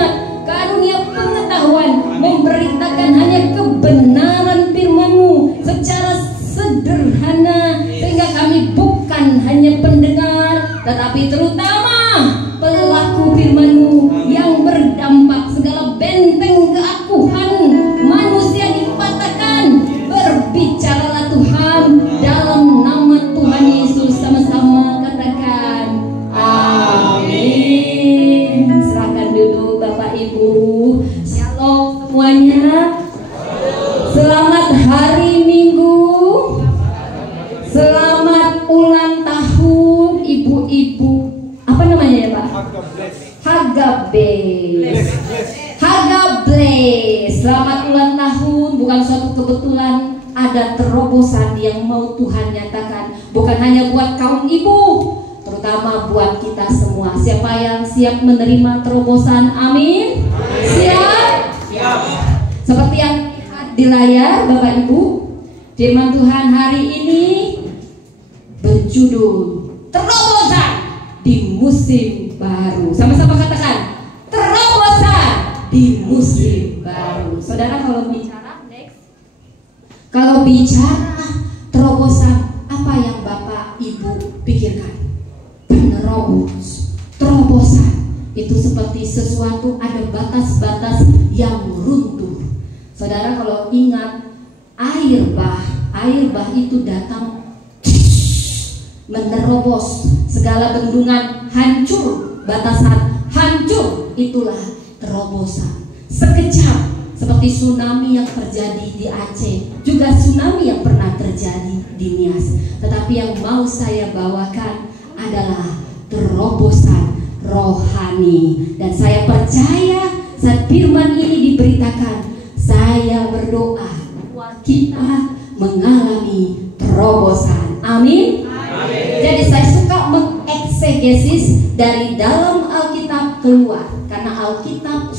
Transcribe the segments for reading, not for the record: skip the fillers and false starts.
hikmat, karunia pengetahuan, memberitakan hanya kebenaran firman-Mu secara sederhana, sehingga kami bukan hanya pendengar, tetapi terutama pelaku firman-Mu yang berdampak. Segala benteng keakuhan manusia dipatahkan. Berbicaralah Tuhan, dalam nama Tuhan Yesus. Sama-sama katakan amin. Serahkan dulu Bapak Ibu. Shalom semuanya. Selamat hari Minggu. Selamat ulang tahun ibu-ibu. Apa namanya ya Pak? Hagabless. Hagabless. Selamat ulang tahun. Bukan suatu kebetulan, ada terobosan yang mau Tuhan nyatakan. Bukan hanya buat kaum ibu, terutama buat kita semua. Siapa yang siap menerima terobosan? Amin. Siap? Siap. Seperti yang lihat di layar Bapak Ibu, firman Tuhan hari ini berjudul terobosan di musim baru. Sama-sama katakan terobosan di musim baru. Saudara, kalau bicara terobosan, apa yang Bapak Ibu pikirkan? Penerobos. Terobosan itu seperti sesuatu, ada batas-batas yang runtuh. Saudara, kalau ingat air bah itu datang menerobos segala bendungan, hancur, batasan hancur. Itulah terobosan. Sekejap, seperti tsunami yang terjadi di Aceh, juga tsunami yang pernah terjadi di Nias. Tetapi yang mau saya bawakan adalah terobosan rohani. Dan saya percaya saat firman ini diberitakan, saya berdoa bahwa kita mengalami terobosan. Amin. Jadi saya suka mengeksegesis dari dalam Alkitab keluar, karena Alkitab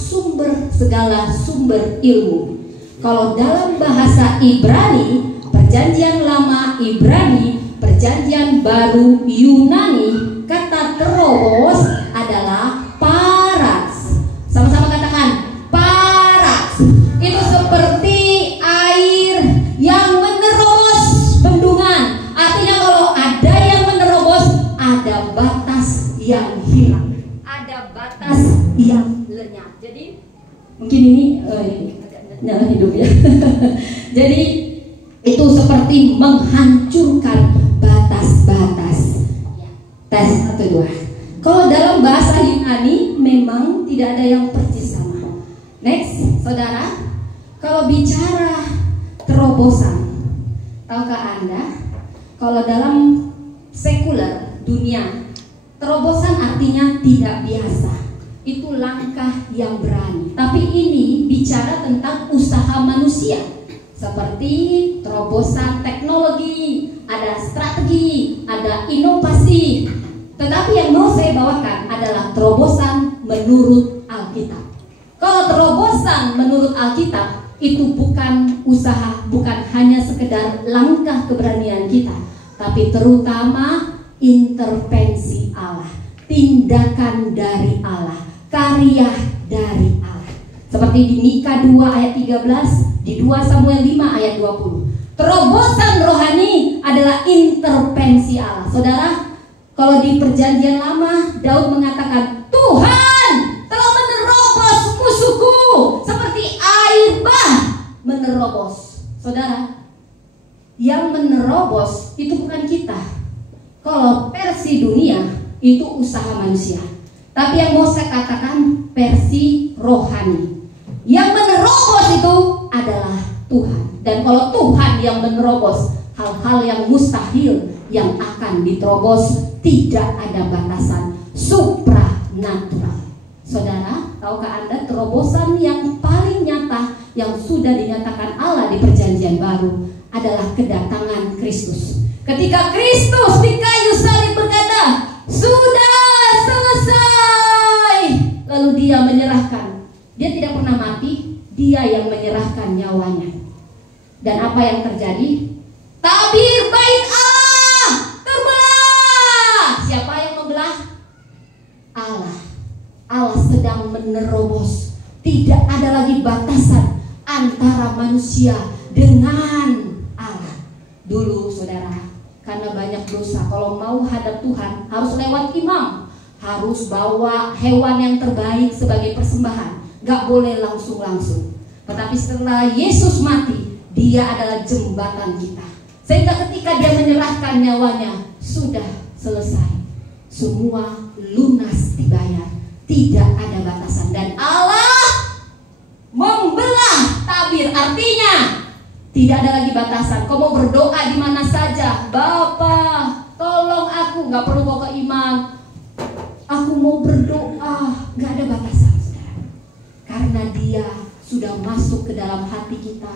segala sumber ilmu. Kalau dalam bahasa Ibrani, perjanjian lama Ibrani, perjanjian baru Yunani, kata terobos adalah paras. Sama-sama katakan paras. Itu seperti air yang menerobos bendungan. Artinya kalau ada yang menerobos, ada batas yang hilang, ada batas yang lenyap. Jadi mungkin ini nyala hidup ya. Jadi itu seperti menghancurkan batas-batas. Tes 1, 2. Kalau dalam bahasa Yunani memang tidak ada yang persis sama. Next, saudara, kalau bicara terobosan, tahukah Anda kalau dalam sekuler dunia, terobosan artinya tidak biasa. Itu langkah yang berani. Tapi ini bicara tentang usaha manusia, seperti terobosan teknologi, ada strategi, ada inovasi. Tetapi yang mau saya bawakan adalah terobosan menurut Alkitab. Kalau terobosan menurut Alkitab itu bukan usaha, bukan hanya sekedar langkah keberanian kita, tapi terutama intervensi Allah, tindakan dari Allah, karya dari Allah. Seperti di Mika 2 ayat 13, di 2 Samuel 5 ayat 20. Terobosan rohani adalah intervensi Allah. Saudara, kalau di perjanjian lama, Daud mengatakan, Tuhan telah menerobos musuhku seperti air bah menerobos. Saudara, yang menerobos itu bukan kita. Kalau versi dunia itu usaha manusia. Tapi yang mau saya katakan versi rohani, yang menerobos itu adalah Tuhan. Dan kalau Tuhan yang menerobos, hal-hal yang mustahil yang akan diterobos, tidak ada batasan, supranatural. Saudara, tahukah Anda terobosan yang paling nyata yang sudah dinyatakan Allah di perjanjian baru adalah kedatangan Kristus. Ketika Kristus di kayu salib berkata, sudah selesai, lalu dia menyerahkan. Dia tidak pernah mati, dia yang menyerahkan nyawanya. Dan apa yang terjadi? Tabir bait Allah terbelah. Siapa yang membelah? Allah. Allah sedang menerobos. Tidak ada lagi batasan antara manusia dengan Allah. Dulu saudara, karena banyak dosa, kalau mau hadap Tuhan harus lewat imam, harus bawa hewan yang terbaik sebagai persembahan, gak boleh langsung-langsung. Tetapi setelah Yesus mati, dia adalah jembatan kita, sehingga ketika dia menyerahkan nyawanya, sudah selesai, semua lunas dibayar, tidak ada batasan. Dan Allah membelah tabir, artinya tidak ada lagi batasan. Kau mau berdoa di mana saja, Bapa tolong aku, nggak perlu kau ke imam, aku mau berdoa, nggak ada batasan, saudara. Karena dia sudah masuk ke dalam hati kita.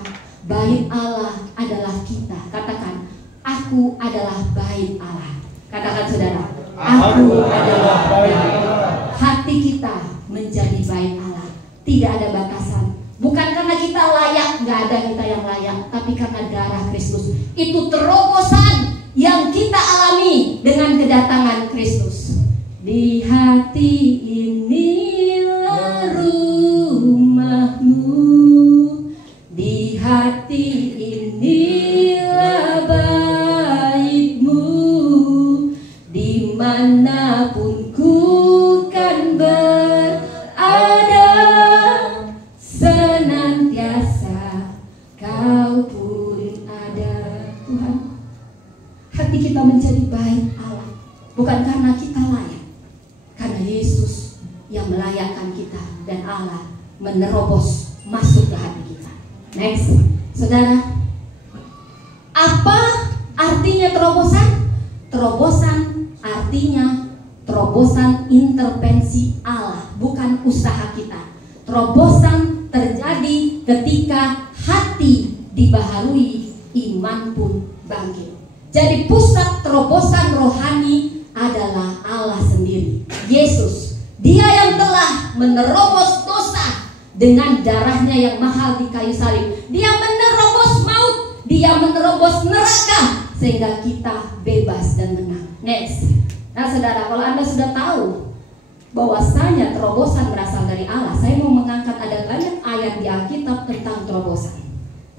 Bait Allah adalah kita. Katakan, aku adalah bait Allah. Katakan saudara, aku adalah bait Allah. Hati kita menjadi bait Allah. Tidak ada batasan. Bukan karena kita layak, nggak ada kita yang layak, tapi karena darah Kristus. Itu terobosan yang kita alami dengan kedatangan Kristus. Di hati inilah rumahmu, di hati inilah baitmu, dimanapun ku kan berada, senantiasa kau pun ada. Tuhan, hati kita menjadi bait Allah, bukan karena kita layak, karena Yesus yang melayakkan kita, dan Allah menerobos masuk ke hati kita. Next, saudara, apa artinya terobosan? Terobosan artinya terobosan intervensi Allah, bukan usaha kita. Terobosan terjadi ketika hati dibaharui, iman pun bangkit. Jadi pusat terobosan rohani adalah Allah sendiri, Yesus. Dia yang telah menerobos dosa dengan darahnya yang mahal di kayu salib. Dia menerobos maut, dia menerobos neraka, sehingga kita bebas dan menang. Next. Nah saudara, kalau Anda sudah tahu bahwasanya terobosan berasal dari Allah, saya mau mengangkat, ada banyak ayat di Alkitab tentang terobosan.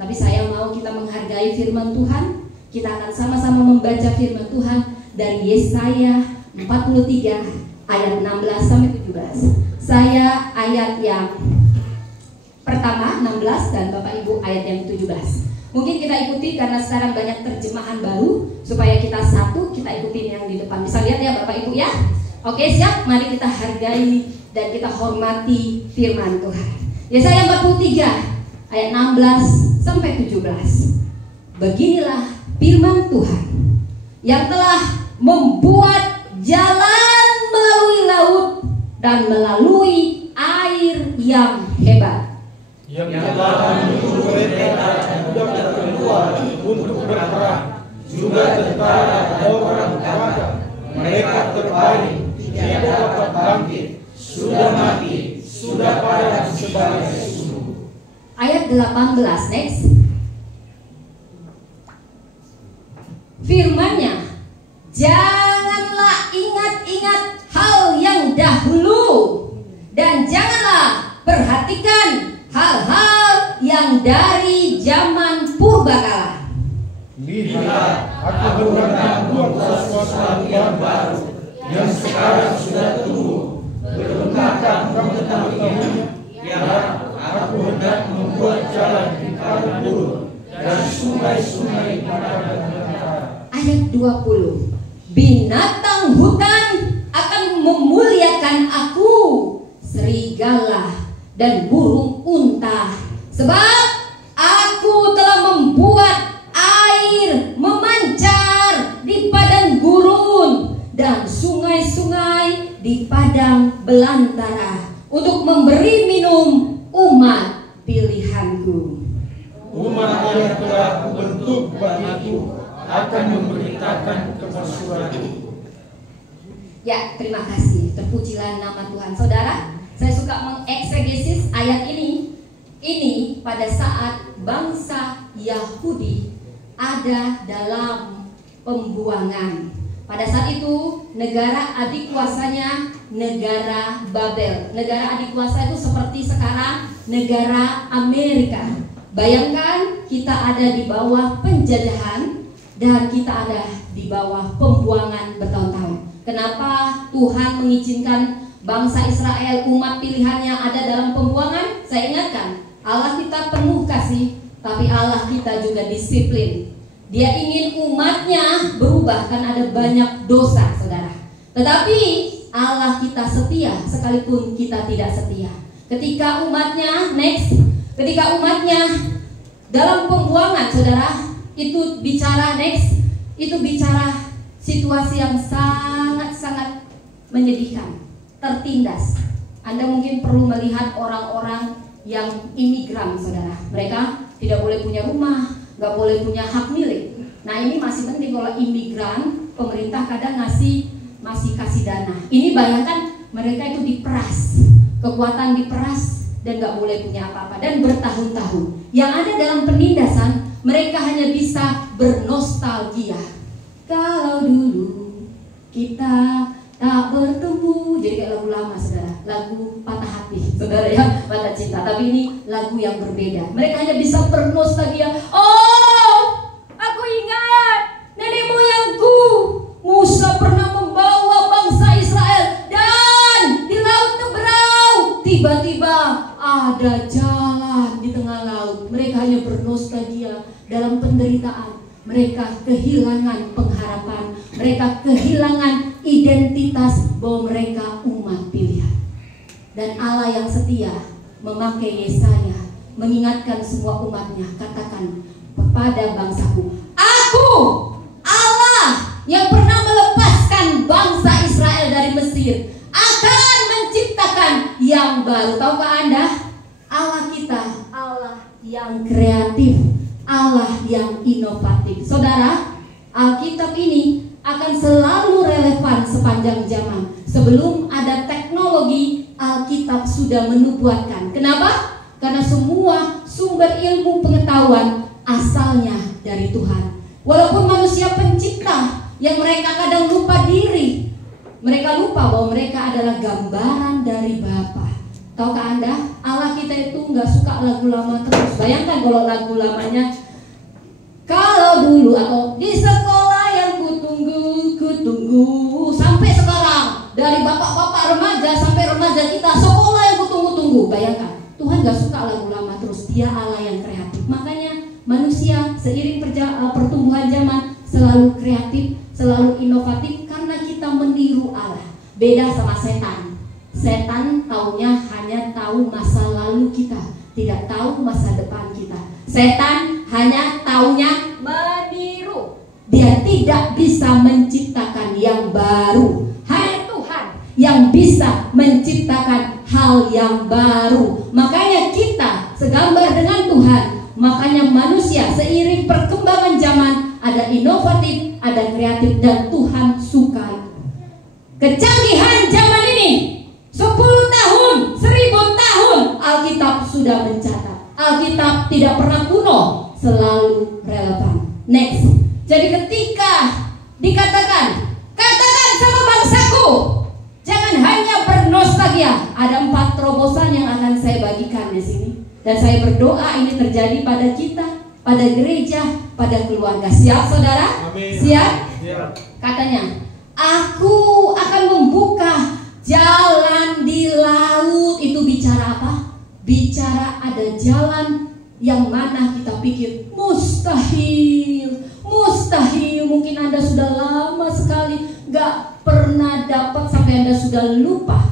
Tapi saya mau kita menghargai firman Tuhan. Kita akan sama-sama membaca firman Tuhan dari Yesaya 43 ayat 16 sampai 17. Saya ayat yang pertama 16 dan Bapak Ibu ayat yang 17. Mungkin kita ikuti karena sekarang banyak terjemahan baru, supaya kita satu, kita ikutin yang di depan. Bisa lihat ya Bapak Ibu ya. Oke, siap? Mari kita hargai dan kita hormati firman Tuhan. Yesaya 43 ayat 16 sampai 17. Beginilah firman Tuhan yang telah membuat jalan melalui laut dan melalui air yang hebat, yang telah menyuruh kereta dan kuda keluar untuk berperang, juga tentara orang kata, mereka terbaring, tidak dapat bangkit, sudah mati, sudah padam sebagai sumur. Ayat 18, next. Firman-Nya, janganlah ingat-ingat hal yang dahulu, dan janganlah perhatikan hal-hal yang dari zaman purbakala. Lihat, aku hendak membuat sesuatu yang baru, yang sekarang sudah tumbuh. Belumkah kamu mengetahuinya? Ya, aku hendak membuat jalan di padang gurun dan sungai-sungai di padang belantara. Ayat 20. Binatang hutan akan memuliakan aku, serigala dan burung unta, sebab aku telah membuat air memancar di padang gurun dan sungai-sungai di padang belantara, untuk memberi minum umat pilihanku. Umat yang telah kubentuk bagiku akan memberitakan kemaksuranku. Ya, terima kasih. Terpujilah nama Tuhan. Saudara, saya suka mengeksegesis ayat ini. Ini pada saat bangsa Yahudi ada dalam pembuangan. Pada saat itu negara adik kuasanya negara Babel. Negara adik kuasa itu seperti sekarang negara Amerika. Bayangkan kita ada di bawah penjajahan dan kita ada di bawah pembuangan bertahun-tahun. Kenapa Tuhan mengizinkan bangsa Israel, umat pilihannya ada dalam pembuangan? Saya ingatkan, Allah kita penuh kasih, tapi Allah kita juga disiplin. Dia ingin umatnya berubah kan ada banyak dosa, saudara. Tetapi Allah kita setia sekalipun kita tidak setia. Ketika umatnya ketika umatnya dalam pembuangan, saudara, itu bicara itu bicara situasi yang sangat-sangat menyedihkan, tertindas. Anda mungkin perlu melihat orang-orang yang imigran, saudara. Mereka tidak boleh punya rumah, nggak boleh punya hak milik. Nah, ini masih penting kalau imigran, pemerintah kadang masih kasih dana. Ini bayangkan mereka itu diperas, kekuatan diperas dan nggak boleh punya apa-apa dan bertahun-tahun. Yang ada dalam penindasan, mereka hanya bisa bernostalgia. Kalau dulu kita tak bertemu, jadi kayak lagu lama, saudara, lagu patah hati, saudara ya, patah cinta. Tapi ini lagu yang berbeda. Mereka hanya bisa bernostalgia. Oh, aku ingat nenek moyangku Musa pernah membawa bangsa Israel dan di laut Teberau tiba-tiba ada jalan di tengah laut. Mereka hanya bernostalgia dalam penderitaan. Mereka kehilangan pengharapan. Mereka kehilangan identitas bahwa mereka umat pilihan. Dan Allah yang setia memakai Yesaya mengingatkan semua umatnya. Katakan kepada bangsaku, aku Allah yang pernah melepaskan bangsa Israel dari Mesir akan menciptakan yang baru. Tahukah Anda? Allah kita, Allah yang kreatif, Allah yang inovatif. Saudara, Alkitab ini akan selalu relevan sepanjang zaman. Sebelum ada teknologi, Alkitab sudah menubuatkan. Kenapa? Karena semua sumber ilmu pengetahuan asalnya dari Tuhan. Walaupun manusia pencipta yang mereka kadang lupa diri, mereka lupa bahwa mereka adalah gambaran dari Bapa. Tahukah Anda, Allah kita itu nggak suka lagu lama terus. Bayangkan kalau lagu lamanya kalau dulu atau di sekolah yang kutunggu sampai sekarang, dari bapak-bapak remaja sampai remaja kita, sekolah yang kutunggu-tunggu. Bayangkan, Tuhan nggak suka lagu lama terus. Dia Allah yang kreatif. Makanya manusia seiring pertumbuhan zaman selalu kreatif, selalu inovatif karena kita meniru Allah. Beda sama setan. Setan taunya hanya tahu masa lalu kita, tidak tahu masa depan kita. Setan hanya taunya meniru. Dia tidak bisa menciptakan yang baru. Hanya Tuhan yang bisa menciptakan hal yang baru. Makanya kita segambar dengan Tuhan. Makanya manusia seiring perkembangan zaman ada inovatif, ada kreatif, dan Tuhan suka. Kecanggihan zaman ini 10 tahun, 1000 tahun Alkitab sudah mencatat. Alkitab tidak pernah kuno, selalu relevan. Next. Jadi ketika dikatakan, katakan sama bangsaku, jangan hanya bernostalgia. Ada 4 terobosan yang akan saya bagikan di sini. Dan saya berdoa ini terjadi pada kita, pada gereja, pada keluarga. Siap, saudara? Amin. Siap? Siap. Katanya, aku akan membuka jalan di laut. Itu bicara apa? Bicara ada jalan yang mana kita pikir mustahil. Mustahil. Mungkin Anda sudah lama sekali gak pernah dapat sampai Anda sudah lupa.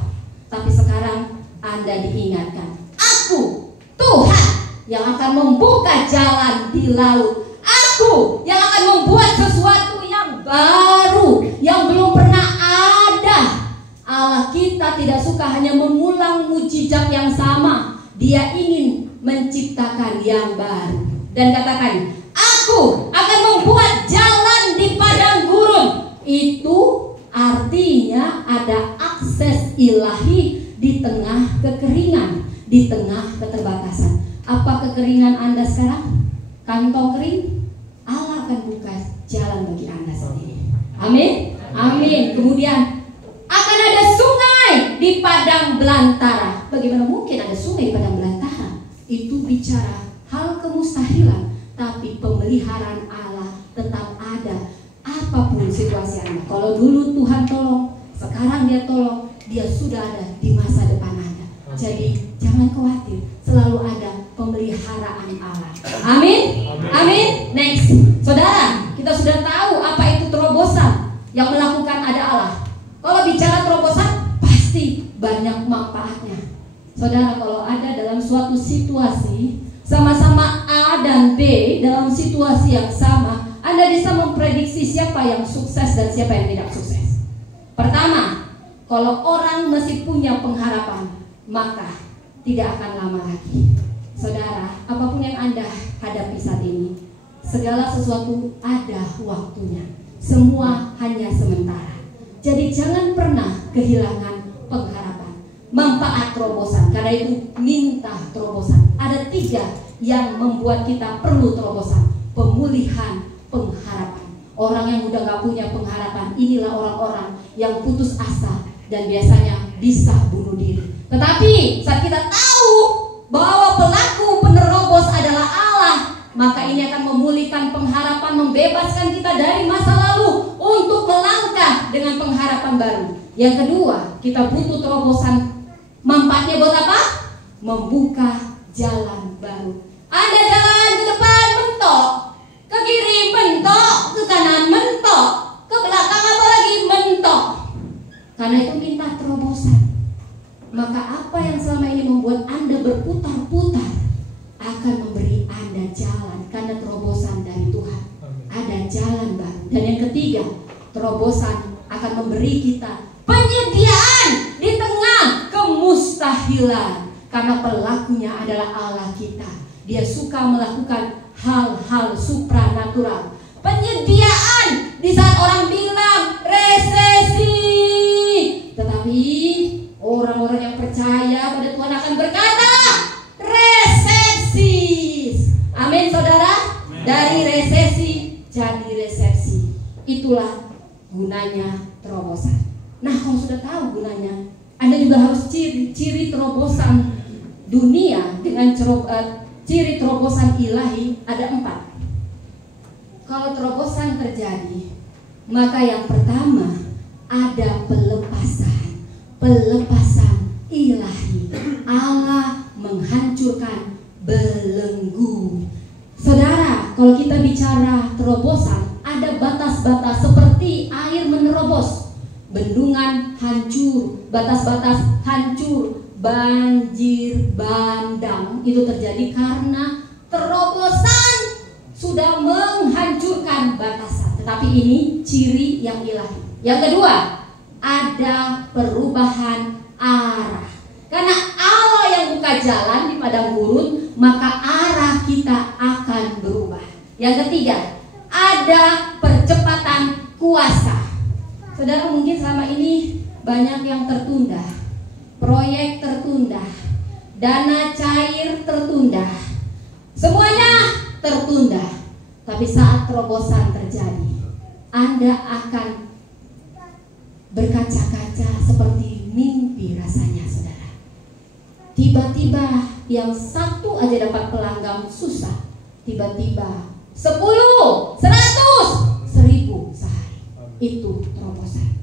Tapi sekarang Anda diingatkan, aku Tuhan yang akan membuka jalan di laut. Aku yang akan membuat sesuatu yang baru, yang belum pernah ada. Allah kita tidak suka hanya mengulang mujizat yang sama. Dia ingin menciptakan yang baru. Dan katakan, aku akan membuat jalan di padang gurun. Itu artinya ada akses ilahi di tengah kekeringan, di tengah keterbatasan. Apa kekeringan Anda sekarang? Kantong kering? Allah akan buka jalan bagi Anda sendiri. Amin. Amin. Kemudian akan ada sungai di padang belantara. Bagaimana mungkin ada sungai di padang belantara? Itu bicara hal kemustahilan, tapi pemeliharaan Allah tetap ada apapun situasi Anda. Kalau dulu Tuhan tolong, sekarang Dia tolong, Dia sudah ada di masa depan Anda. Jadi jangan khawatir, selalu ada pemeliharaan Allah. Amin. Amin. Next, saudara, kita sudah tahu apa itu terobosan. Yang melakukan ada Allah. Kalau bicara terobosan, pasti banyak manfaatnya. Saudara, kalau ada dalam suatu situasi, sama-sama A dan B dalam situasi yang sama, Anda bisa memprediksi siapa yang sukses dan siapa yang tidak sukses. Pertama, kalau orang masih punya pengharapan, maka tidak akan lama lagi. Saudara, apapun yang Anda hadapi saat ini, segala sesuatu ada waktunya. Semua hanya sementara. Jadi jangan pernah kehilangan pengharapan. Manfaat terobosan, karena itu minta terobosan. Ada 3 yang membuat kita perlu terobosan. Pemulihan pengharapan. Orang yang udah gak punya pengharapan, inilah orang-orang yang putus asa dan biasanya bisa bunuh diri. Tetapi saat kita tahu bahwa pelaku penerobos adalah Allah, maka ini akan memulihkan pengharapan, membebaskan kita dari masa lalu untuk melangkah dengan pengharapan baru. Yang kedua, kita butuh terobosan. Manfaatnya buat apa? Membuka jalan baru. Ada jalan ke depan mentok, ke kiri mentok, ke kanan mentok, ke belakang apalagi mentok. Karena itu minta terobosan. Maka apa yang selama ini membuat Anda berputar-putar akan memberi Anda jalan, karena terobosan dari Tuhan. Ada jalan baru. Dan yang ketiga, terobosan akan memberi kita penyediaan di tengah kemustahilan, karena pelakunya adalah Allah kita. Dia suka melakukan hal-hal supranatural. Penyediaan di saat orang bilang resesi, tetapi orang-orang yang percaya pada Tuhan akan berkata resepsi. Amin, saudara. Dari resesi jadi resepsi. Itulah gunanya terobosan. Nah, kalau sudah tahu gunanya, Anda juga harus ciri terobosan dunia dengan ciri terobosan ilahi ada 4. Kalau terobosan terjadi, maka yang pertama ada pelepasan ilahi. Allah menghancurkan belenggu. Saudara, kalau kita bicara terobosan, ada batas-batas seperti air menerobos. Bendungan hancur, batas-batas hancur, banjir bandang. Itu terjadi karena terobosan sudah menghancurkan batasan. Tetapi ini ciri yang ilahi. Yang kedua, ada perubahan arah. Karena Allah yang buka jalan di padang gurun, maka arah kita akan berubah. Yang ketiga, ada percepatan kuasa. Saudara, mungkin selama ini banyak yang tertunda, proyek tertunda, dana cair tertunda, semuanya tertunda. Tapi saat terobosan terjadi, Anda akan berkaca-kaca seperti mimpi rasanya, saudara. Tiba-tiba yang satu aja dapat pelanggan susah, tiba-tiba 10, 100, 1000 sehari. Itu terobosan.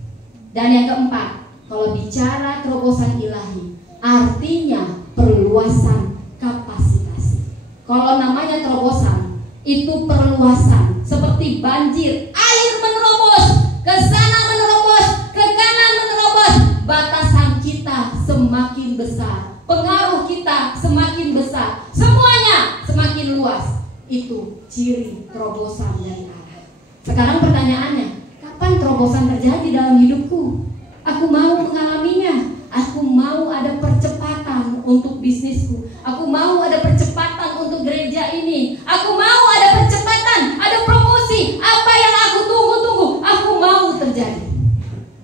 Dan yang keempat, kalau bicara terobosan ilahi, artinya perluasan kapasitas. Kalau namanya terobosan, itu perluasan. Seperti banjir, air menerobos, ke sana menerobos, ke kanan menerobos. Batasan kita semakin besar, pengaruh kita semakin besar, semuanya semakin luas. Itu ciri terobosan dari Allah. Sekarang pertanyaannya, kapan terobosan terjadi dalam hidupku? Aku mau mengalaminya. Aku mau ada percepatan untuk bisnisku. Aku mau ada percepatan untuk gereja ini. Aku mau ada percepatan, ada promosi. Apa yang aku tunggu-tunggu, aku mau terjadi.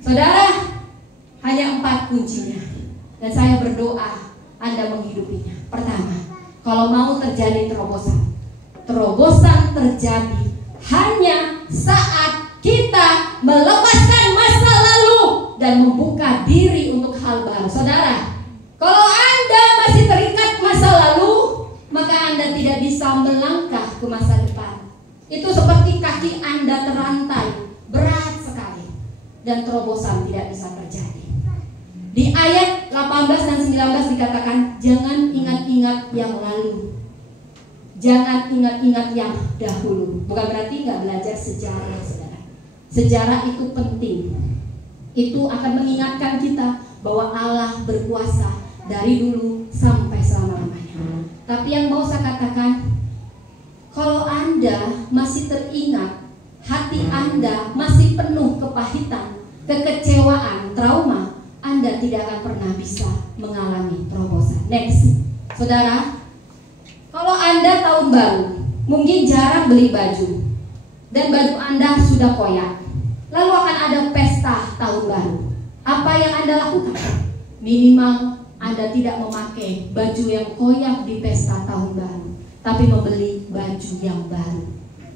Saudara, hanya 4 kuncinya. Dan saya berdoa Anda menghidupinya. Pertama, kalau mau terjadi terobosan, terobosan terjadi hanya saat kita melepaskan masa lalu dan membuka diri untuk hal baru. bisa melangkah ke masa depan. Itu seperti kaki Anda terantai, berat sekali, dan terobosan tidak bisa terjadi. Di ayat 18 dan 19 dikatakan, jangan ingat-ingat yang lalu, jangan ingat-ingat yang dahulu. Bukan berarti nggak belajar sejarah, saudara. Sejarah itu penting. Itu akan mengingatkan kita bahwa Allah berkuasa dari dulu sampai selama-lamanya. Tapi yang mau saya katakan, kalau Anda masih teringat, hati Anda masih penuh kepahitan, kekecewaan, trauma, Anda tidak akan pernah bisa mengalami terobosan. Next, saudara, kalau Anda tahun baru mungkin jarang beli baju, dan baju Anda sudah koyak, lalu akan ada pesta tahun baru. Apa yang Anda lakukan? Minimal Anda tidak memakai baju yang koyak di pesta tahun baru, tapi membeli baju yang baru.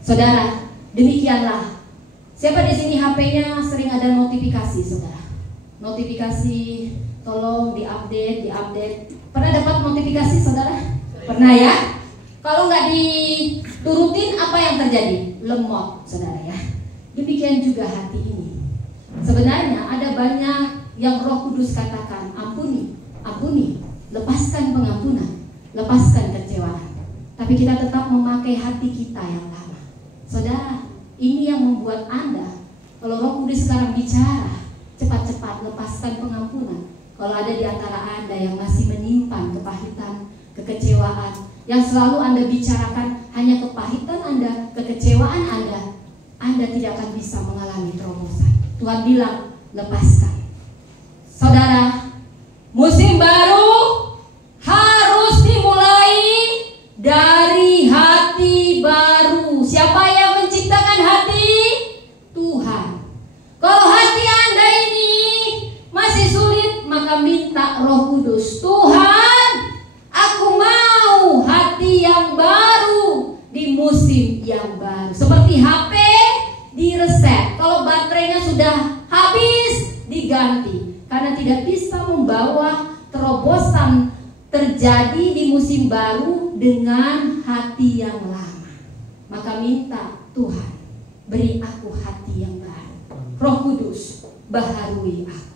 Saudara, demikianlah. Siapa di sini HP-nya sering ada notifikasi, saudara? Notifikasi, tolong diupdate. Pernah dapat notifikasi, saudara? Pernah ya? Kalau nggak diturutin, apa yang terjadi? Lemot, saudara ya. Demikian juga hati ini. Sebenarnya ada banyak yang Roh Kudus katakan, ampuni, lepaskan pengampunan, lepaskan kecewaan. Tapi kita tetap memakai hati kita yang lama. Saudara, ini yang membuat Anda, kalau Roh Kudus sekarang bicara, cepat-cepat lepaskan pengampunan. Kalau ada di antara Anda yang masih menyimpan kepahitan, kekecewaan, yang selalu Anda bicarakan hanya kepahitan Anda, kekecewaan Anda tidak akan bisa mengalami terobosan. Tuhan bilang, lepaskan. Saudara, musim baru harus dimulai dari hati baru. Siapa yang menciptakan hati? Tuhan. Kalau hati Anda ini masih sulit, maka minta Roh Kudus. Tuhan, aku mau hati yang baru di musim yang baru. Seperti HP di reset, kalau baterainya sudah habis, diganti. Karena tidak bisa membawa terobosan terjadi di musim baru dengan hati yang lama. Maka minta, Tuhan, beri aku hati yang baru. Roh Kudus, baharui aku.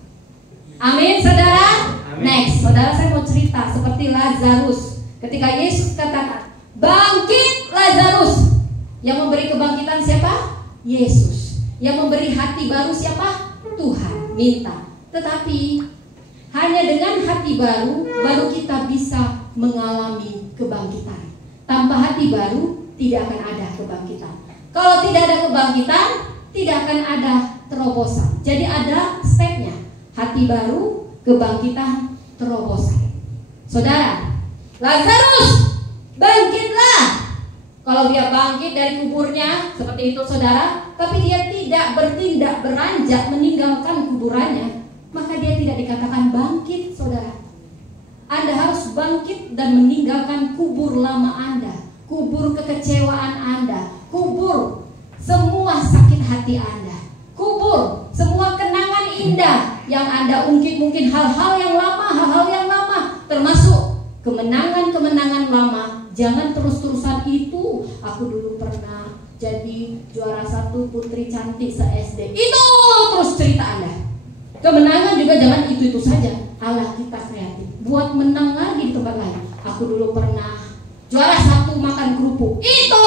Amin, saudara. Amin. Next, saudara, saya mau cerita seperti Lazarus. Ketika Yesus katakan, bangkit Lazarus. Yang memberi kebangkitan siapa? Yesus. Yang memberi hati baru siapa? Tuhan. Minta. Tetapi hanya dengan hati baru kita bisa mengalami kebangkitan. Tanpa hati baru tidak akan ada kebangkitan. Kalau tidak ada kebangkitan, tidak akan ada terobosan. Jadi ada stepnya. Hati baru, kebangkitan, terobosan. Saudara, Lazarus, bangkitlah. Kalau dia bangkit dari kuburnya, seperti itu saudara, tapi dia tidak bertindak beranjak meninggalkan kuburannya, maka dia tidak dikatakan bangkit, saudara. Anda harus bangkit dan meninggalkan kubur lama Anda, kubur kekecewaan Anda, kubur semua sakit hati Anda, kubur semua kenangan indah yang Anda ungkit, mungkin hal-hal yang lama, termasuk kemenangan-kemenangan lama. Jangan terus-terusan itu. Aku dulu pernah jadi juara 1 putri cantik se-SD. Itu terus cerita Anda. Kemenangan juga jangan itu-itu saja. Allah kita kreatif, buat menang lagi di tempat lain. Aku dulu pernah juara 1 makan kerupuk. Itu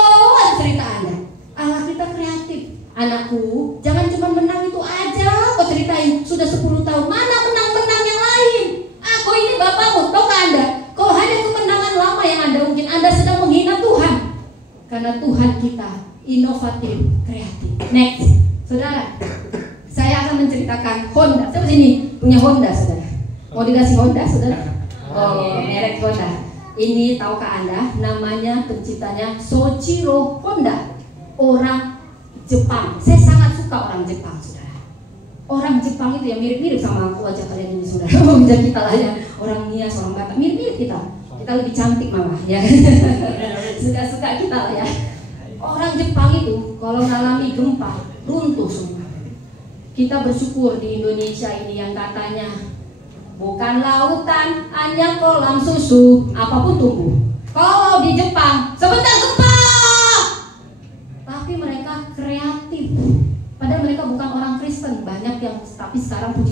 cerita Anda. Allah kita kreatif. Anakku, jangan cuma menang itu aja kau ceritain. Sudah 10 tahun, mana menang-menang yang lain? Aku ini bapakmu, tahu gak Anda? Kalau hanya kemenangan lama yang Anda mungkin, Anda sedang menghina Tuhan. Karena Tuhan kita inovatif, kreatif. Next, saudara, saya akan menceritakan Honda. Siapa sini punya Honda, saudara? Mau dikasih Honda, saudara? Oh, merek Honda. Ini tahukah Anda? Namanya penciptanya Soichiro Honda, orang Jepang. Saya sangat suka orang Jepang, saudara. Orang Jepang itu yang mirip-mirip sama aku aja kalian ini, saudara. Bisa kita lah ya, orang Nias, orang Batak, mirip-mirip kita. Kita lebih cantik malah ya. Suka-suka kita lah ya. Orang Jepang itu kalau mengalami gempa runtuh semua. Kita bersyukur di Indonesia ini yang katanya bukan lautan, hanya kolam susu, apapun tumbuh. Kalau di Jepang sebentar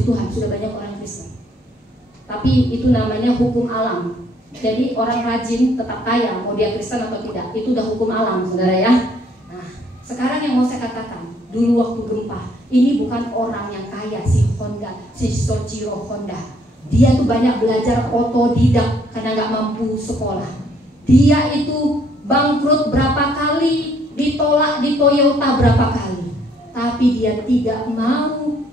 Tuhan, sudah banyak orang Kristen. Tapi itu namanya hukum alam. Jadi orang rajin tetap kaya, mau dia Kristen atau tidak, itu udah hukum alam, saudara ya. Nah, sekarang yang mau saya katakan, dulu waktu gempa, ini bukan orang yang kaya si Soichiro Honda. Dia tuh banyak belajar otodidak karena nggak mampu sekolah. Dia itu bangkrut berapa kali, ditolak di Toyota berapa kali, tapi dia tidak mau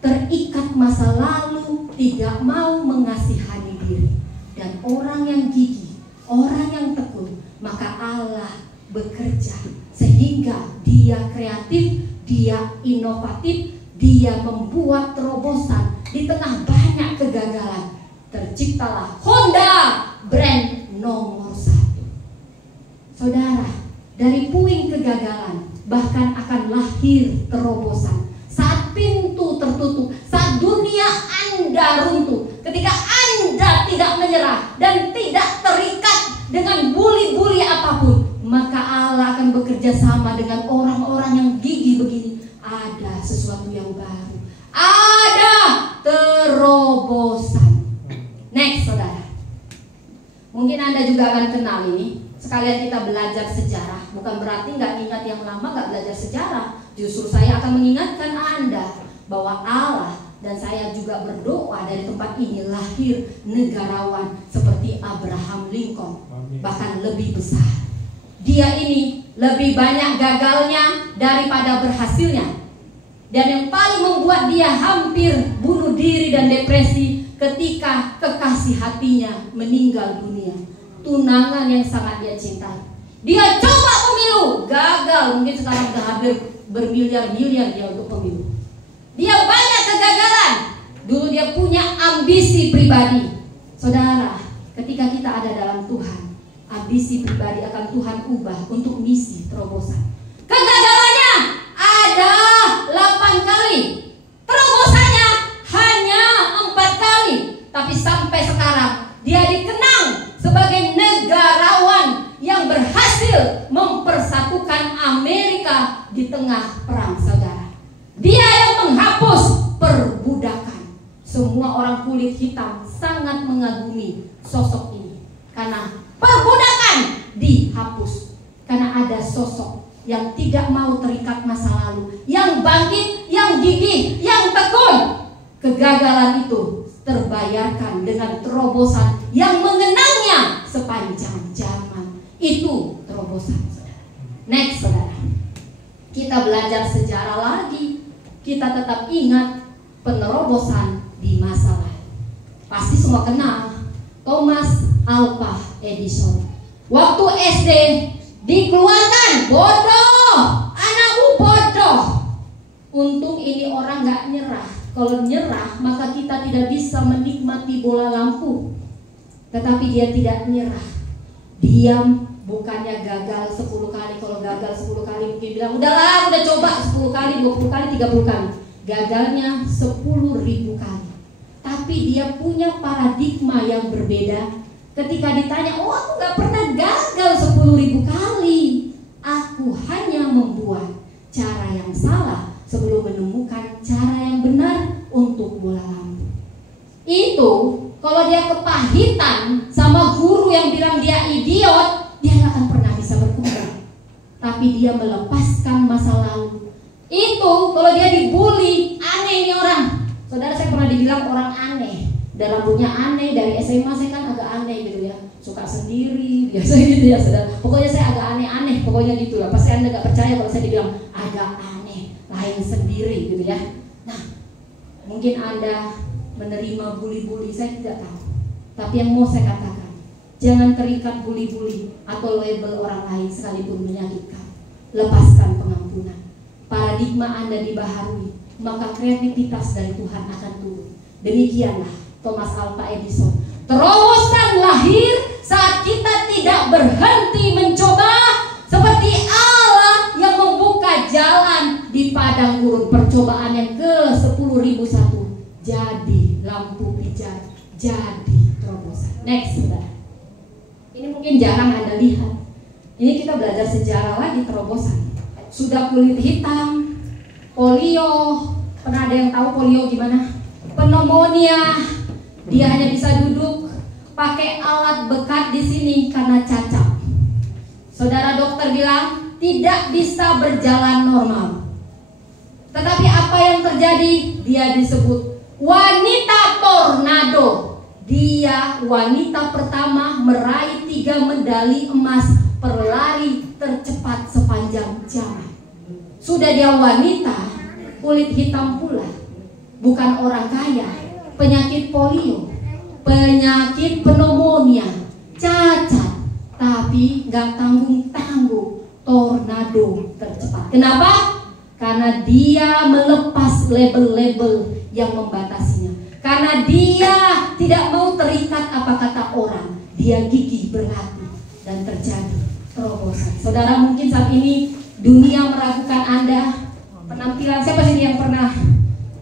terikat masa lalu, tidak mau mengasihani diri. Dan orang yang gigih, orang yang tekun, maka Allah bekerja sehingga dia kreatif, dia inovatif, dia membuat terobosan di tengah banyak kegagalan. Terciptalah Honda, brand nomor 1. Saudara, dari puing kegagalan bahkan akan lahir terobosan. Saat pintu tertutup, saat dunia Anda runtuh, ketika Anda tidak menyerah dan tidak terikat dengan buli-buli apapun, maka Allah akan bekerja sama dengan orang-orang yang gigih begini. Ada sesuatu yang baru, ada terobosan. Next, saudara. Mungkin Anda juga akan kenal ini. Sekalian kita belajar sejarah. Bukan berarti nggak ingat yang lama, nggak belajar sejarah. Justru saya akan mengingatkan Anda bahwa Allah dan saya juga berdoa dari tempat ini lahir negarawan seperti Abraham Lincoln. Bahkan lebih besar. Dia ini lebih banyak gagalnya daripada berhasilnya. Dan yang paling membuat dia hampir bunuh diri dan depresi ketika kekasih hatinya meninggal dunia. Tunangan yang sangat dia cintai. Dia coba pemilu, gagal. Mungkin sekarang sudah hampir bermiliar-miliar dia untuk pemilu. Dia banyak kegagalan. Dulu dia punya ambisi pribadi. Saudara, ketika kita ada dalam Tuhan, ambisi pribadi akan Tuhan ubah untuk misi terobosan. Kegagalannya ada 8 kali, terobosannya hanya 4 kali. Tapi sampai sekarang dia dikenang sebagai negarawan yang berhasil mempersatukan Amerika di tengah perang, saudara. Dia yang menghapus perbudakan. Semua orang kulit hitam sangat mengagumi sosok ini karena perbudakan dihapus. Karena ada sosok yang tidak mau terikat masa lalu, yang bangkit, yang gigih, yang tekun. Kegagalan itu terbayarkan dengan terobosan yang mengenangnya sepanjang zaman. Itu terobosan, saudara. Next, saudara. Kita belajar sejarah lagi. Kita tetap ingat penerobosan di masa lalu. Pasti semua kenal Thomas Alva Edison. Waktu SD dikeluarkan, bodoh, anakmu bodoh. Untung ini orang gak nyerah. Kalau nyerah maka kita tidak bisa menikmati bola lampu. Tetapi dia tidak nyerah. Diam, bukannya gagal 10 kali. Kalau gagal 10 kali mungkin bilang udahlah, udah coba 10 kali, 20 kali, 30 kali. Gagalnya 10.000 kali. Tapi dia punya paradigma yang berbeda. Ketika ditanya, oh aku gak pernah gagal 10.000 kali. Aku hanya membuat cara yang salah sebelum menemukan cara yang benar untuk bola lampu. Itu kalau dia kepahitan sama guru yang bilang dia idiot, dia gak akan pernah bisa berkembang. Tapi dia melepaskan masa lalu. Itu kalau dia dibully, aneh nih orang. Saudara, saya pernah dibilang orang aneh. Dan rambutnya aneh, dari SMA saya kan agak aneh gitu ya. Suka sendiri, biasa gitu ya saudara. Pokoknya saya agak aneh-aneh, pokoknya gitu lah. Pasti Anda gak percaya kalau saya dibilang agak aneh, lain sendiri gitu ya. Nah, mungkin Anda menerima bully-bully, saya tidak tahu. Tapi yang mau saya katakan, jangan terikat bully-bully atau label orang lain sekalipun menyakitkan. Lepaskan pengampunan. Paradigma Anda dibaharui, maka kreativitas dari Tuhan akan turun. Demikianlah Thomas Alva Edison. Terobosan lahir saat kita tidak berhenti mencoba, seperti Allah yang membuka jalan di padang gurun. Percobaan yang ke-10.001 jadi lampu pijar, jadi terobosan. Next, saudara. Ini mungkin jarang Anda lihat. Ini kita belajar sejarah lagi terobosan. Sudah kulit hitam, polio. Pernah ada yang tahu polio gimana? pneumonia, dia hanya bisa duduk pakai alat bekat di sini karena cacat. Saudara, dokter bilang tidak bisa berjalan normal. Tetapi apa yang terjadi? Dia disebut wanita tornado. Dia wanita pertama meraih 3 medali emas perlari tercepat sepanjang zaman. Sudah dia wanita, kulit hitam pula, bukan orang kaya, penyakit polio, penyakit pneumonia, cacat, tapi gak tanggung-tanggung, tornado tercepat. Kenapa? Karena dia melepas label-label yang membatasinya. Karena dia tidak mau terikat apa kata orang. Dia gigih berlatih dan terjadi terobosan. Saudara, mungkin saat ini dunia meragukan Anda. Penampilan, siapa sih yang pernah,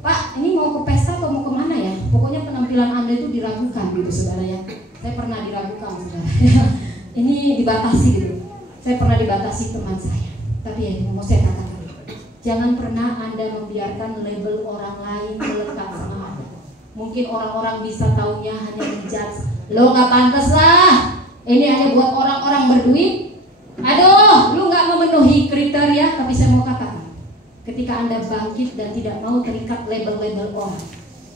Pak, ini mau ke pesta atau mau kemana ya? Pokoknya penampilan Anda itu diragukan gitu, saudara ya. Saya pernah diragukan, saudara. Ini dibatasi gitu. Saya pernah dibatasi teman saya. Tapi ya, mau saya katakan, jangan pernah Anda membiarkan label orang lain melekat sama Anda. Mungkin orang-orang bisa taunya hanya menjudge, lo gak pantas lah, ini hanya buat orang-orang berduit. Aduh, lu gak memenuhi kriteria. Tapi saya mau katakan, ketika Anda bangkit dan tidak mau terikat label-label orang,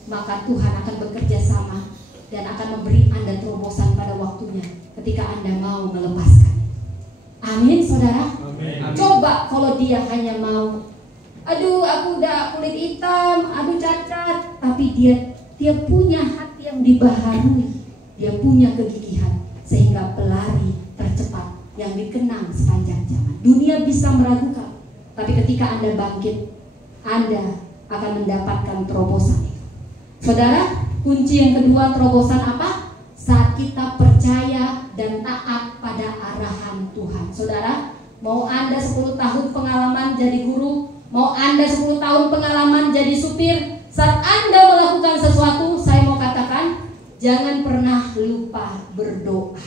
maka Tuhan akan bekerja sama dan akan memberi Anda terobosan pada waktunya ketika Anda mau melepaskan. Amin, saudara. Amin. Coba kalau dia hanya mau, aduh aku udah kulit hitam, aduh cacat, tapi dia punya hati yang dibaharui, dia punya kegigihan sehingga pelari tercepat yang dikenang sepanjang zaman. Dunia bisa meragukan, tapi ketika Anda bangkit, Anda akan mendapatkan terobosan itu. Saudara, kunci yang kedua terobosan apa? Saat kita percaya dan taat pada arahan Tuhan. Saudara, mau Anda 10 tahun pengalaman jadi guru, mau Anda 10 tahun pengalaman jadi supir, saat Anda melakukan sesuatu, saya mau katakan, jangan pernah lupa berdoa.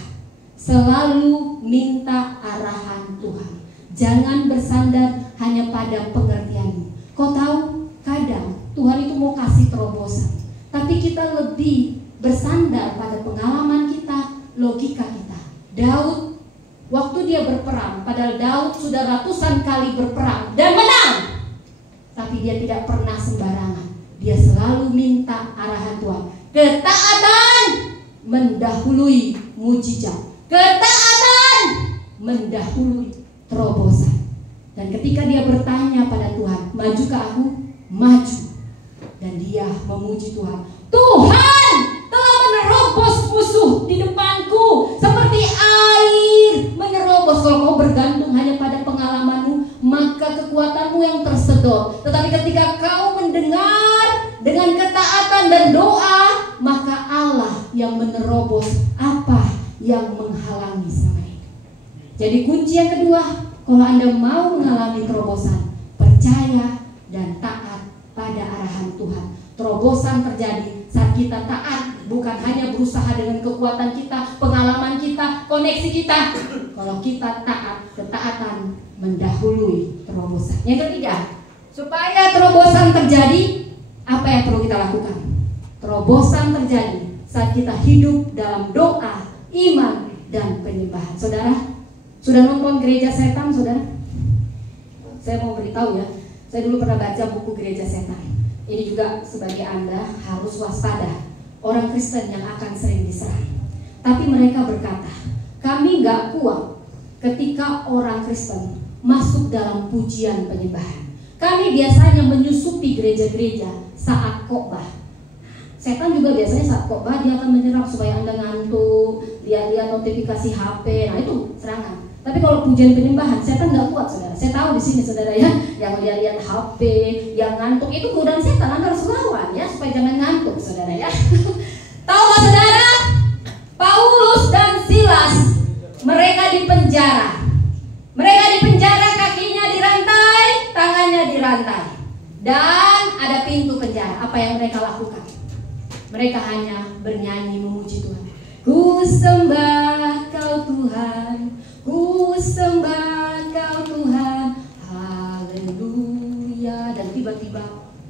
Selalu minta arahan Tuhan. Jangan bersandar hanya pada pengertianmu. Kau tahu, kadang Tuhan itu mau kasih terobosan, tapi kita lebih bersandar pada pengalaman kita, logika kita. Daud, waktu dia berperang, padahal Daud sudah ratusan kali berperang dan menang, tapi dia tidak pernah sembarangan. Dia selalu minta arahan Tuhan. Ketaatan mendahului mujizat. Ketaatan mendahului terobosan. Dan ketika dia bertanya pada Tuhan, majukah aku? Maju. Dan dia memuji Tuhan. Tuhan telah menerobos musuh di depanku seperti air menerobos. Kalau kau bergantung hanya pada pengalamanmu, maka kekuatanmu yang tersedot. Tetapi ketika kau mendengar dengan ketaatan dan doa, maka Allah yang menerobos apa yang menghalangi sama itu. Jadi kunci yang kedua, kalau Anda mau mengalami terobosan, percaya dan taat pada arahan Tuhan. Terobosan terjadi saat kita taat, bukan hanya berusaha dengan kekuatan kita, pengalaman kita, koneksi kita. Kalau kita taat, ketaatan mendahului terobosan. Yang ketiga, supaya terobosan terjadi, apa yang perlu kita lakukan? Terobosan terjadi saat kita hidup dalam doa, iman, dan penyembahan. Saudara, sudah nonton Gereja Setan, saudara? Saya mau beritahu ya, saya dulu pernah baca buku Gereja Setan. Ini juga sebagai Anda harus waspada orang Kristen yang akan sering diserang. Tapi mereka berkata, kami gak kuat ketika orang Kristen masuk dalam pujian penyembahan. Kami biasanya menyusupi gereja-gereja saat khotbah. Setan juga biasanya saat khotbah dia akan menyerang supaya Anda ngantuk, lihat notifikasi HP, nah itu serangan. Tapi kalau pujian penyembahan, setan nggak kuat, saudara. Saya tahu di sini, saudara ya, yang lihat HP, yang ngantuk itu godaan setan. Anda harus lawan ya, supaya jangan ngantuk, saudara ya. Tahu nggak, saudara? Paulus dan Silas, mereka dipenjara. Mereka dipenjara, kakinya dirantai, tangannya dirantai, dan ada pintu penjara. Apa yang mereka lakukan? Mereka hanya bernyanyi memuji Tuhan. Ku sembah Kau Tuhan, ku sembah Kau Tuhan, haleluya. Dan tiba-tiba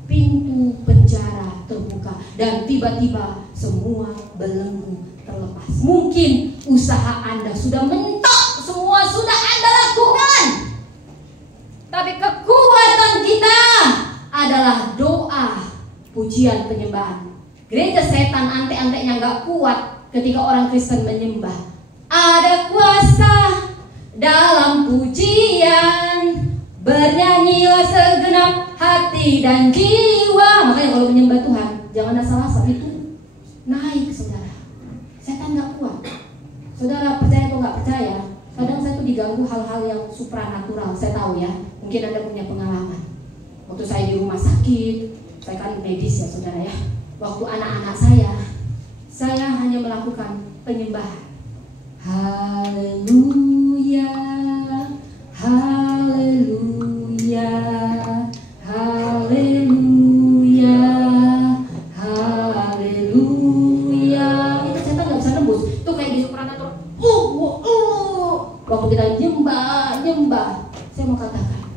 pintu penjara terbuka dan tiba-tiba semua belenggu terlepas. Mungkin usaha Anda sudah mentok, semua sudah Anda lakukan, tapi kekuatan kita adalah doa, pujian, penyembahan. Gereja setan antek-anteknya gak kuat ketika orang Kristen menyembah. Ada kuasa dalam pujian, bernyanyilah segenap hati dan jiwa. Makanya kalau menyembah Tuhan, jangan asal-asal, itu naik, saudara. Setan gak kuat. Saudara percaya atau gak percaya, kadang saya tuh diganggu hal-hal yang supranatural. Saya tahu ya, mungkin Anda punya pengalaman. Waktu saya di rumah sakit, saya kan medis ya saudara ya. Waktu anak-anak saya hanya melakukan penyembahan. Haleluya, haleluya, haleluya, haleluya. Itu setan gak bisa nembus. Itu kayak di supranatural. Waktu kita nyembah, saya mau katakan,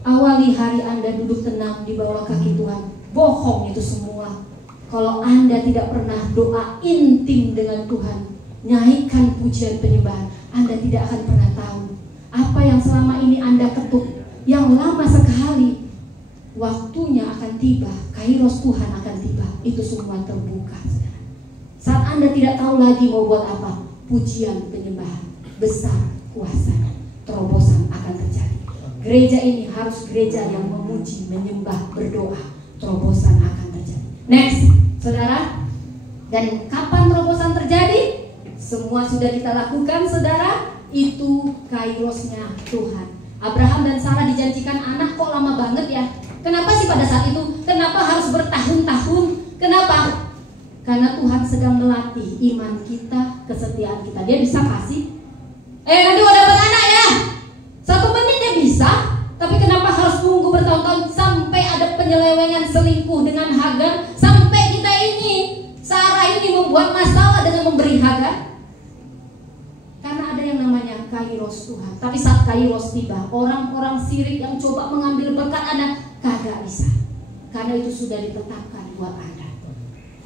awali hari Anda duduk tenang di bawah kaki Tuhan. Bohong itu semua. Kalau Anda tidak pernah doa intim dengan Tuhan, nyanyikan pujian penyembahan, Anda tidak akan pernah tahu apa yang selama ini Anda ketuk, yang lama sekali. Waktunya akan tiba, kairos Tuhan akan tiba. Itu semua terbuka. Saat Anda tidak tahu lagi mau buat apa, pujian penyembahan, besar kuasanya, terobosan akan terjadi. Gereja ini harus gereja yang memuji, menyembah, berdoa. Terobosan akan terjadi. Next, saudara. Dan kapan terobosan terjadi? Semua sudah kita lakukan, saudara. Itu kairosnya Tuhan. Abraham dan Sarah dijanjikan anak, kok lama banget ya? Kenapa sih pada saat itu? Kenapa harus bertahun-tahun? Kenapa? Karena Tuhan sedang melatih iman kita, kesetiaan kita. Dia bisa kasih, nanti mau dapat anak ya, 1 menit dia bisa. Tapi kenapa harus tunggu bertahun-tahun sampai ada penyelewengan, selingkuh dengan Hagar, sampai kita ini, Sarah ini membuat masalah dengan memberi Hagar? Karena ada yang namanya kairos Tuhan. Tapi saat kairos tiba, orang-orang sirik yang coba mengambil berkat Anda kagak bisa, karena itu sudah ditetapkan buat Anda.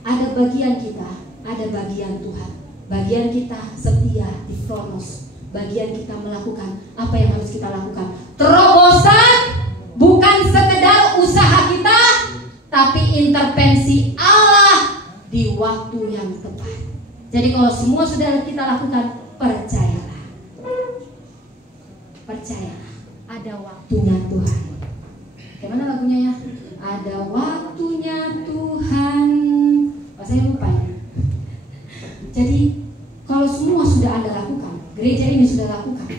Ada bagian kita, ada bagian Tuhan. Bagian kita setia di Kronos. Bagian kita melakukan apa yang harus kita lakukan. Terobosan bukan sekedar usaha kita, tapi intervensi Allah di waktu yang tepat. Jadi kalau semua sudah kita lakukan, percayalah. Percayalah, ada waktunya Tuhan. Gimana lagunya ya? Ada waktunya Tuhan. Oh, saya lupa ya. Jadi kalau semua sudah Anda lakukan, gereja ini sudah lakukan,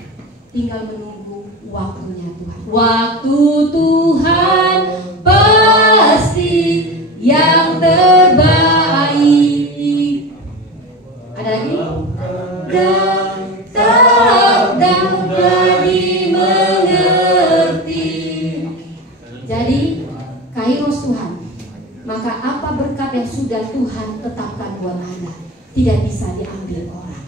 tinggal menunggu waktunya Tuhan. Waktu Tuhan pasti yang terbaik. Ada lagi? Dan tak dapat dimengerti. Jadi kairos Tuhan. Maka apa berkat yang sudah Tuhan tetapkan buat Anda tidak bisa diambil orang.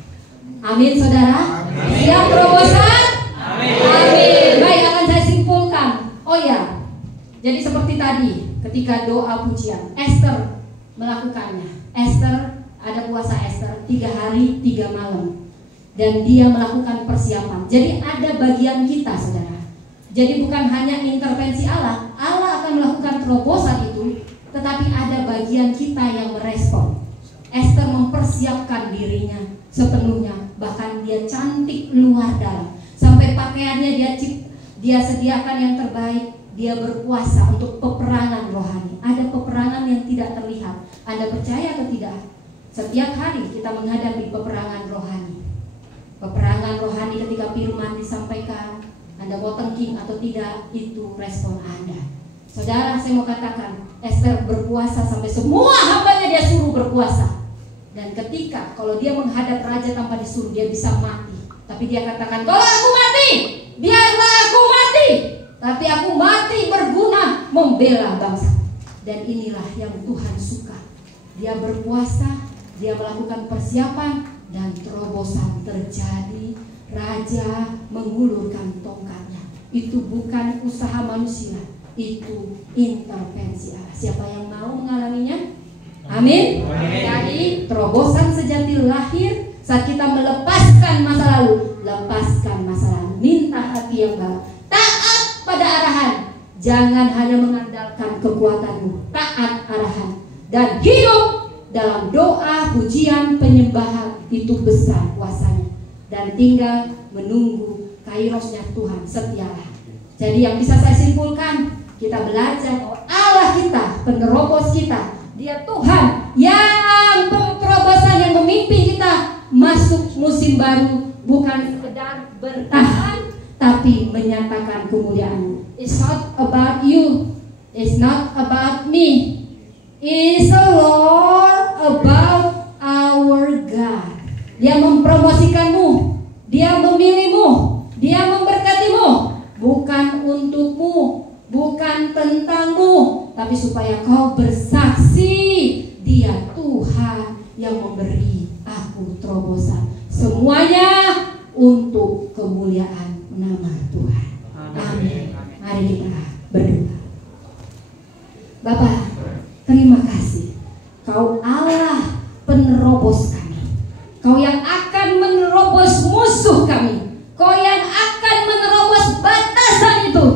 Amin, saudara. Siap terobosan? Amin. Baik, akan saya simpulkan. Oh ya, jadi seperti tadi ketika doa pujian, Esther melakukannya. Esther, ada puasa Esther 3 hari 3 malam, dan dia melakukan persiapan. Jadi ada bagian kita, saudara. Jadi bukan hanya intervensi Allah, Allah akan melakukan terobosan itu, tetapi ada bagian kita yang merespon. Esther mempersiapkan dirinya sepenuhnya, bahkan dia cantik luar dalam, sampai pakaiannya dia sediakan yang terbaik. Dia berpuasa untuk peperangan rohani. Ada peperangan yang tidak terlihat. Anda percaya atau tidak? Setiap hari kita menghadapi peperangan rohani. Peperangan rohani ketika firman disampaikan, Anda mau tengking atau tidak, itu respon Anda. Saudara, saya mau katakan, Esther berpuasa sampai semua hambanya dia suruh berpuasa. Dan ketika kalau dia menghadap raja tanpa disuruh, dia bisa mati. Tapi dia katakan, kalau aku mati, biarlah aku mati, tapi aku mati berguna membela bangsa. Dan inilah yang Tuhan suka. Dia berpuasa, dia melakukan persiapan, dan terobosan terjadi. Raja mengulurkan tongkatnya. Itu bukan usaha manusia, itu intervensi Allah. Siapa yang mau mengalaminya? Amin. Jadi terobosan sejati lahir saat kita melepaskan masa lalu. Lepaskan masa lalu, minta hati yang baru, taat pada arahan. Jangan hanya mengandalkan kekuatanmu, taat arahan, dan hidup dalam doa, pujian, penyembahan. Itu besar kuasanya. Dan tinggal menunggu kairosnya Tuhan. Setialah. Jadi yang bisa saya simpulkan, kita belajar bahwa Allah kita, penerobos kita, Dia Tuhan yang terobosan, yang memimpin kita masuk musim baru. Bukan sekedar bertahan, tapi menyatakan kemuliaan. It's not about you, it's not about me, it's the Lord, about our God. Dia mempromosikanmu, Dia memilihmu, Dia memberkatimu, bukan untukmu, bukan tentangmu, tapi supaya kau bersaksi, Dia Tuhan yang memberi aku terobosan. Semuanya untuk kemuliaan nama Tuhan. Amin. Mari kita berdoa. Bapa, terima kasih. Kau Allah penerobos kami. Kau yang akan menerobos musuh kami. Kau yang akan menerobos batasan itu.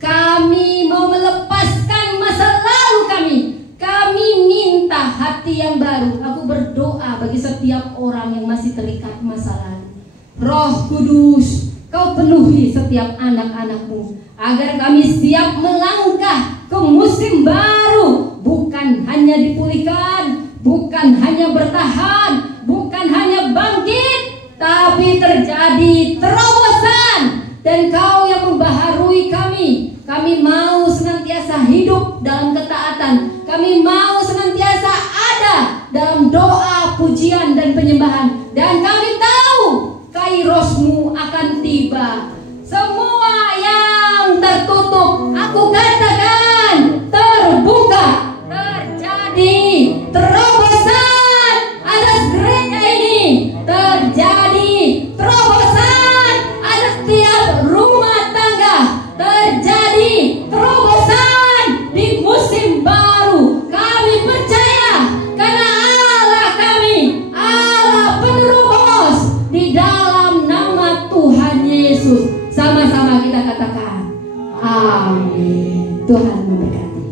Kami mau melepaskan masa lalu kami. Kami minta hati yang baru. Aku berdoa bagi setiap orang yang masih terikat masa lalu. Roh Kudus, Kau penuhi setiap anak-anak-Mu, agar kami siap melangkah ke musim baru. Bukan hanya dipulihkan, bukan hanya bertahan, bukan hanya bangkit, tapi terjadi terobosan. Dan Kau yang membaharui kami. Kami mau senantiasa hidup dalam ketaatan. Kami mau senantiasa ada dalam doa, pujian, dan penyembahan. Dan kami tahu Kairosmu akan tiba. Semua yang tertutup, aku katakan terbuka, terjadi terobosan atas gereja ini, terjadi terobosan atas setiap rumah tangga, terjadi terobosan di musim baru. Kami percaya karena Allah kami, Allah penerobos, di dalam nama Tuhan Yesus. Sama-sama kita katakan amin. Tuhan memberkati.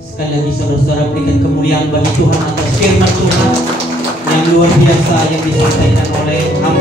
Sekali lagi saudara-saudara, berikan kemuliaan bagi Tuhan atas firman Tuhan yang luar biasa yang disampaikan oleh hamba